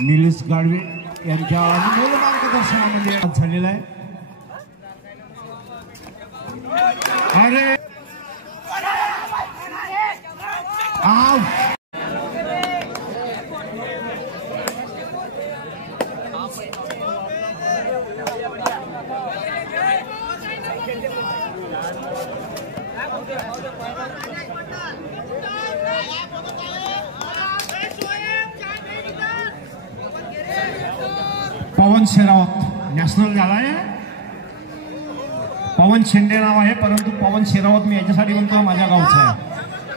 निलेश गाडवे यांच्या अनुभव मार्गदर्शनामध्ये झालेला आहे। अरे पवन शेरावत नॅशनल झाला आहे। पवन शिंदे नाव आहे परंतु पवन शेरावत मी याच्यासाठी म्हणतो माझ्या गावचा आहे।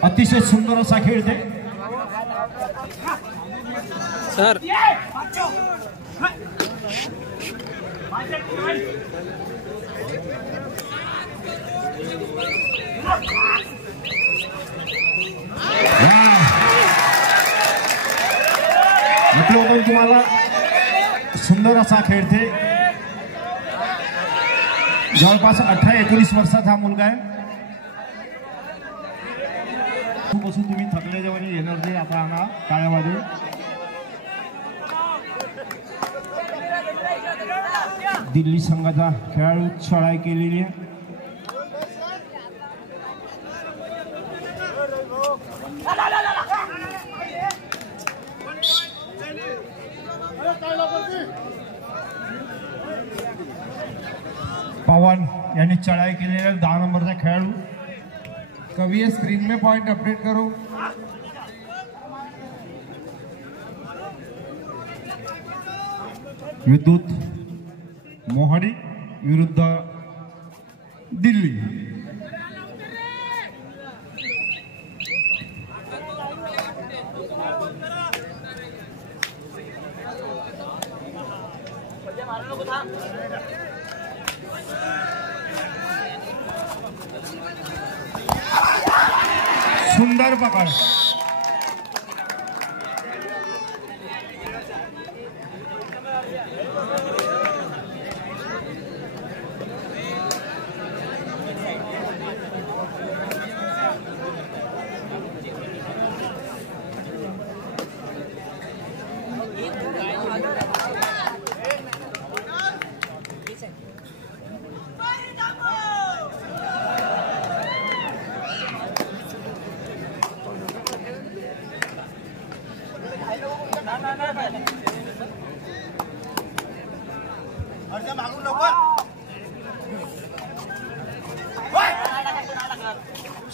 अतिशय सुंदर असा खेळते सर। म्हटलं तुम्हाला सुंदर असा खेळते। जवळपास 18-19 वर्षाचा हा मुलगा आहे। बसून तुम्ही थकले जेव्हा एनर्जी आता आणा टाळ्या वाजवून। दिल्ली संघाचा खेळाडू चढाई केलेली आहे। पवन यानी चढ़ाई के लिए 10 नंबर का खेलाड़ू कभी ये स्क्रीन में पॉइंट अपडेट करो। विद्युत मोहाडी विरुद्ध दिल्ली। सुंदर पकड़।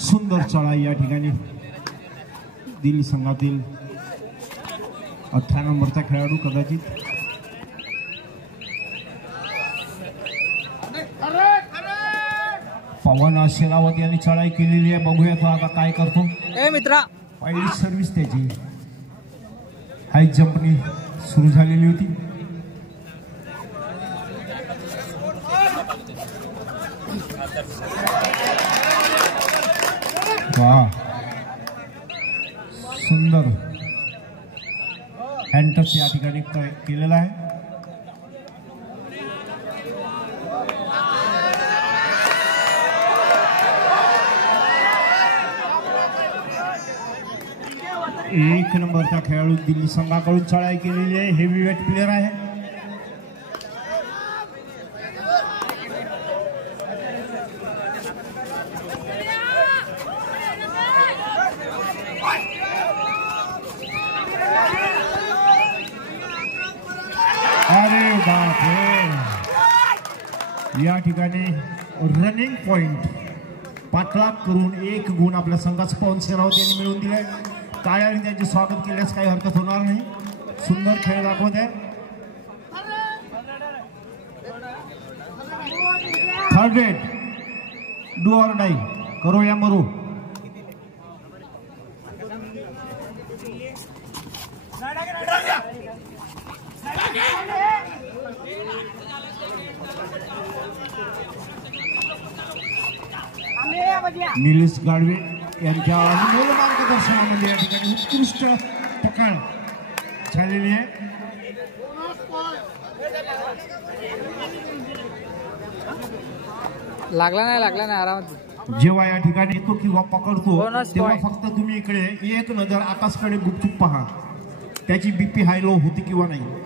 सुंदर चढाई या ठिकाणी दिल्ली संघातील 18 नंबरचा खेळाडू कदाचित पवन शेरावत यांनी चढाई केलेली आहे। बघूया तो आता काय करतो। मित्रा पहिली सर्व्हिस त्याची हाय जंपनी सुरू झालेली होती। वाह सुंदर हँडटच या ठिकाणी केलेला आहे। एक नंबरचा खेळाडू दिल्ली संघाकडून चढाई केलेली आहे। हेवीवेट प्लेयर आहे। अरे बाप रे या ठिकाणी रनिंग पॉइंट पाठलाग करून 1 गुण आपल्या संघाचा पवन शेरावत यांनी मिळवून दिलाय। टाळ्याने त्यांचे स्वागत केल्यास काही हरकत होणार नाही। सुंदर खेळ दाखवत आहे। थर्ड रेट डू और डाई करो या मरो। निलेश गाडवे यांच्या अनुभव मार्गदर्शनामध्ये या ठिकाणी उत्कृष्ट पकड झालेली आहे। लागला नाही आरामात. जेव्हा या ठिकाणी येतो किंवा पकडतो Bonus तेव्हा point. फक्त तुम्ही इकडे एक नजर आकाशकडे गुपचूप पहा, त्याची बीपी हाय लो होती किंवा नाही.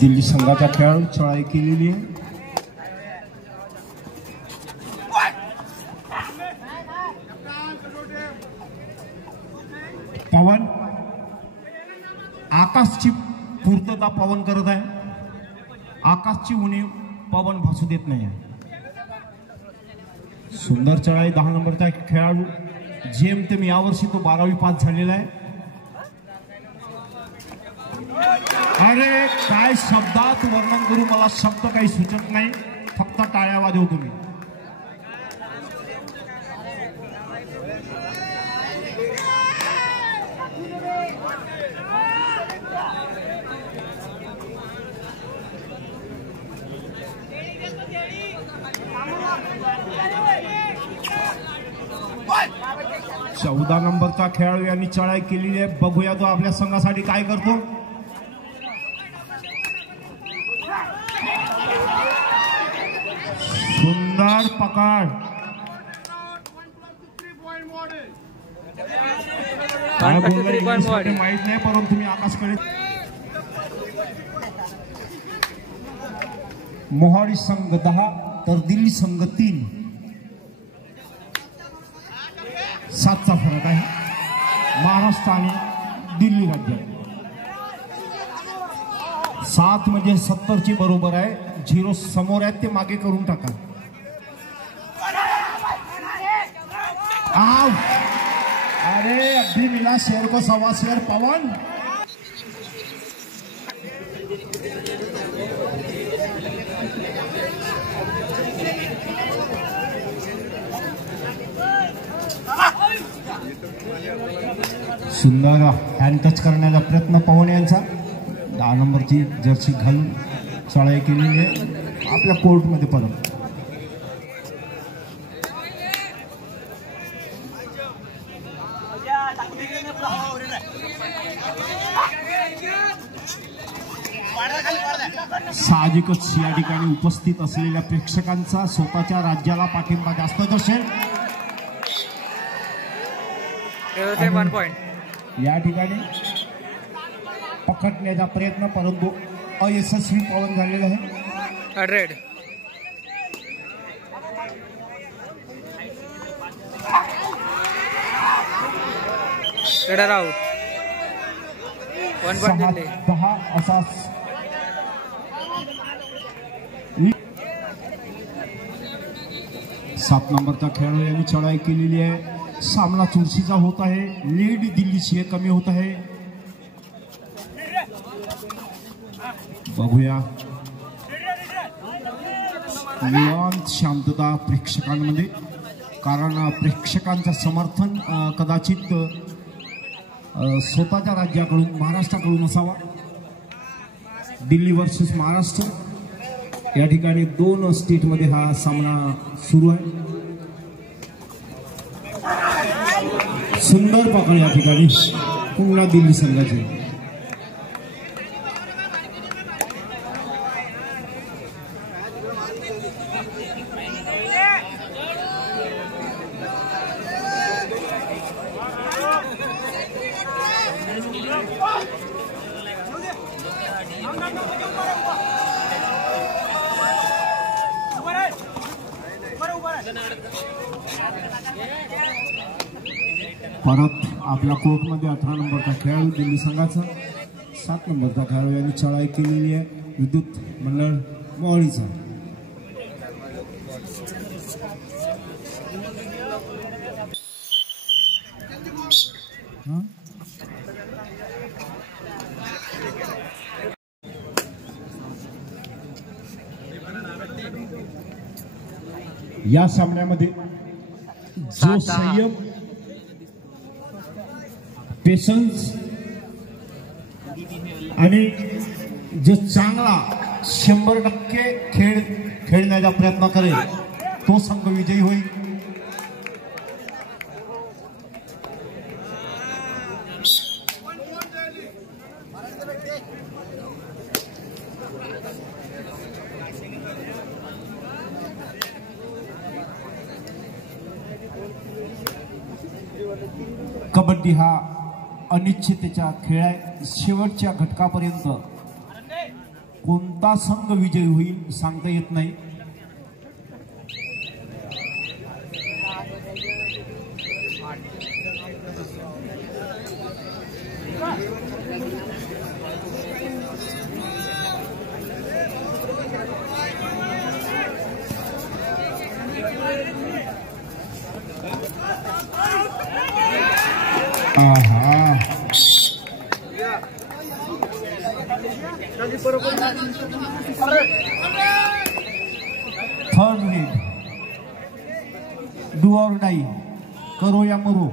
दिल्ली संघाचा खेळ चढाई केलेली आहे. पवन आकाशची पूर्तता पवन करत आहे. आकाशची उणीव पवन भासू देत नाही. सुंदर चढाई 10 नंबरचा खेळाडू जेमतेम यावर्षी तो 12वी पास झालेला आहे. अरे काय शब्दात वर्णन करू, मला शब्द काही सुचत नाही, फक्त टाळ्या वाजव तुम्ही. चौदा नंबरचा खेळाडू यांनी चढाई केलेली आहे. बघूया तो आपल्या संघासाठी काय करतो. सुंदर पकड. काय बोलला माहित नाही, परंतु तुम्ही आकाशकडे. मोहाडी संघ 10 तर दिल्ली संघ 3. 7चा फरक आहे महाराष्ट्र आणि दिल्ली राज्यात. 7 म्हणजे 70ची बरोबर आहे. 0 समोर आहेत ते मागे करून टाका. अरे अभी मिला शेर को सवा शेर. पवन सुंदर हँड टच करण्याचा प्रयत्न पवन यांचा. 10 नंबरची जर्सी घालून चढाई केलेली आहे आपल्या कोर्टमध्ये परत. साहजिकच या ठिकाणी उपस्थित असलेल्या प्रेक्षकांचा स्वतःच्या राज्याला पाठिंबा जास्तच असेल. या ठिकाणी पकडण्याचा प्रयत्न परंतु अयशस्वी पवन झालेला आहे. Red raider out. 10 असा 7 नंबरचा खेळाडू यांनी चढाई केलेली आहे. सामना चुरशीचा होत आहे. लीड दिल्लीची कमी होत आहे. बघूया निवांत शांतता प्रेक्षकांमध्ये, कारण प्रेक्षकांचं समर्थन कदाचित स्वतःच्या राज्याकडून महाराष्ट्राकडून असावा. दिल्ली वर्सेस महाराष्ट्र या ठिकाणी 2 स्टेटमध्ये हा सामना सुरू आहे. सुंदर पकड या ठिकाणी पुन्हा दिल्ली संघाची. परत आपल्या कोर्टमध्ये 18 नंबरचा खेळाडू दिल्ली संघाचा. 7 नंबरचा खेळाडू यांनी चढाई केलेली आहे विद्युत मंडळ मोहाडीचा. या सामन्यामध्ये जो संयम, पेशन्स आणि जो चांगला 100% खेळण्याचा प्रयत्न करेल तो संघ विजयी होईल. कबड्डी हा अनिश्चिततेचा खेळ आहे. शेवटच्या घटकापर्यंत कोणता संघ विजयी होईल सांगता येत नाही. थर्ड लीड, डू और डाई, करो या मरो.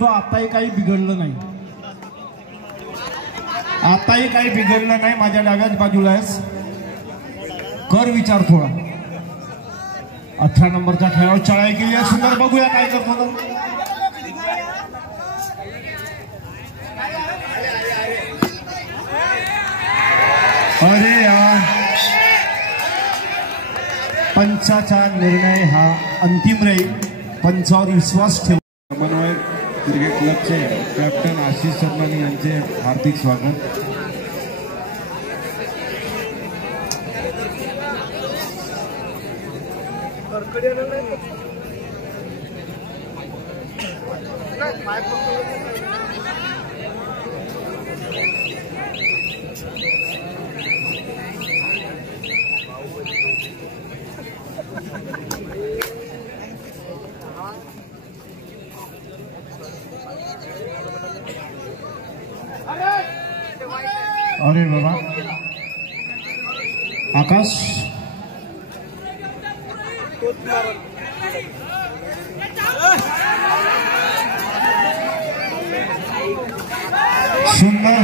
तो आताही काही बिघडलं नाही, आताही काही बिघडलं नाही. माझ्या डाव्याच बाजूला आहेस, कर विचार थोडा. 18 नंबरचा खेळाडू चढाई केली आहे, सुंदर. बघूया काय करतो. अरे यार, पंचाचा निर्णय हा अंतिम राहील. पंचावर विश्वास ठेव. समन्वय क्रिकेट क्लबचे कॅप्टन आशिष सरनानी यांचे हार्दिक स्वागत. अरे बाबा, आकाश सुंदर.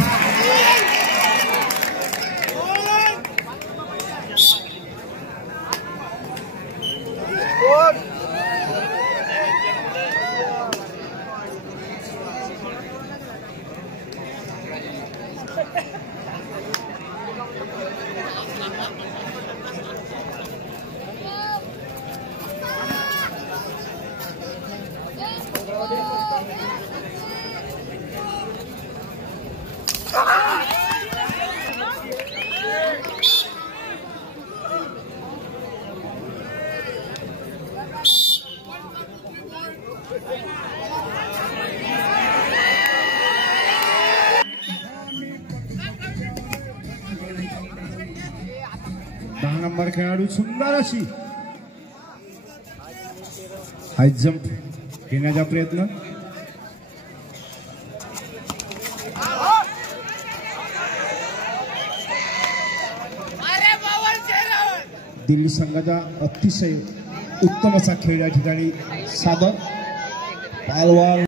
नंबर खेळाडू सुंदर अशी हाय जंप घेण्याचा प्रयत्न. दिल्ली संघाचा अतिशय उत्तम असा खेळ या ठिकाणी सादर. पालवार